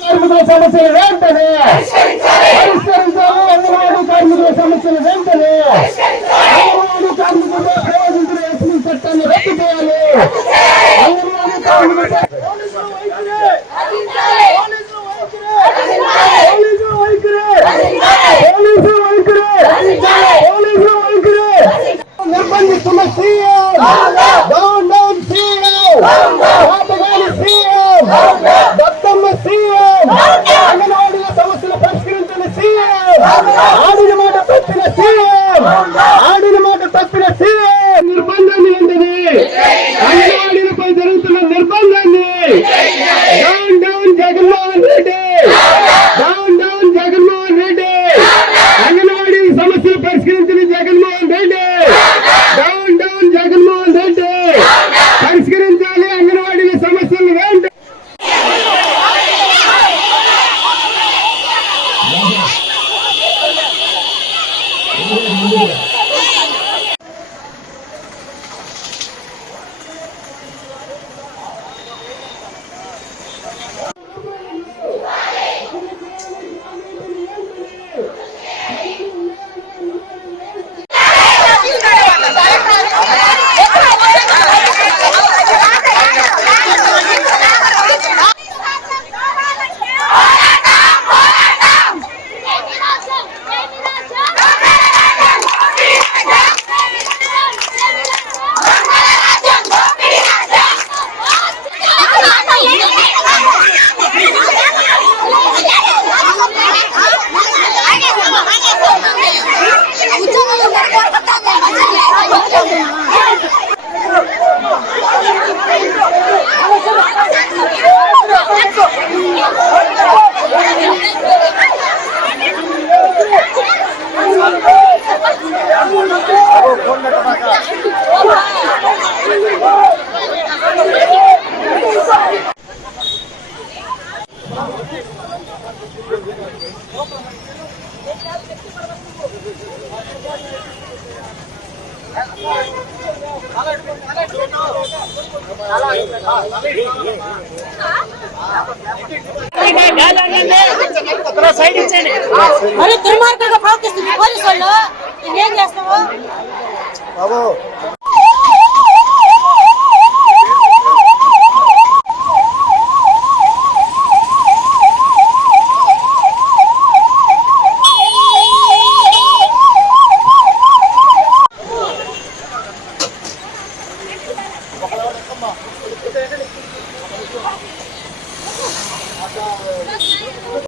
కార్మికుల సమస్యలు వెంటనే పరిష్కరించాలి. అంగన్వాడీ కార్మికుల సమస్యలు వెంటనే అంగన్వాడీ కార్మికుల ప్రయోజన ఎస్పీ చట్టాన్ని రద్దు చేయాలి. అంగన్వాడీ కార్మికుల నిర్బంధిస్తున్న సీఎం డౌన్ డౌన్ సీఎం ఆటగాని సీఎం దత్తమ్మ సీఎం అంగన్వాడీల సమస్యలు పరిష్కరించిన సీఎం ఆడిన మాట తప్పిన సీఎం నిర్బంధాన్ని ఏంటది అంగన్వాడీలపై జరుగుతున్న నిర్బంధాన్ని down down Jaganmohan Reddy down Jaganmohan Reddy anganwadi సమస్యలు పరిష్కరించిన జగన్మోహన్ రెడ్డి డౌన్ జగన్మోహన్ రెడ్డి పరిష్కరించాలి అంగన్వాడీల సమస్యలు వెంటనే. మరి దుర్మార్గంగా ప్రవర్తిస్తుంది పోలీసు వాళ్ళు. ఏం చేస్తావు బాబు?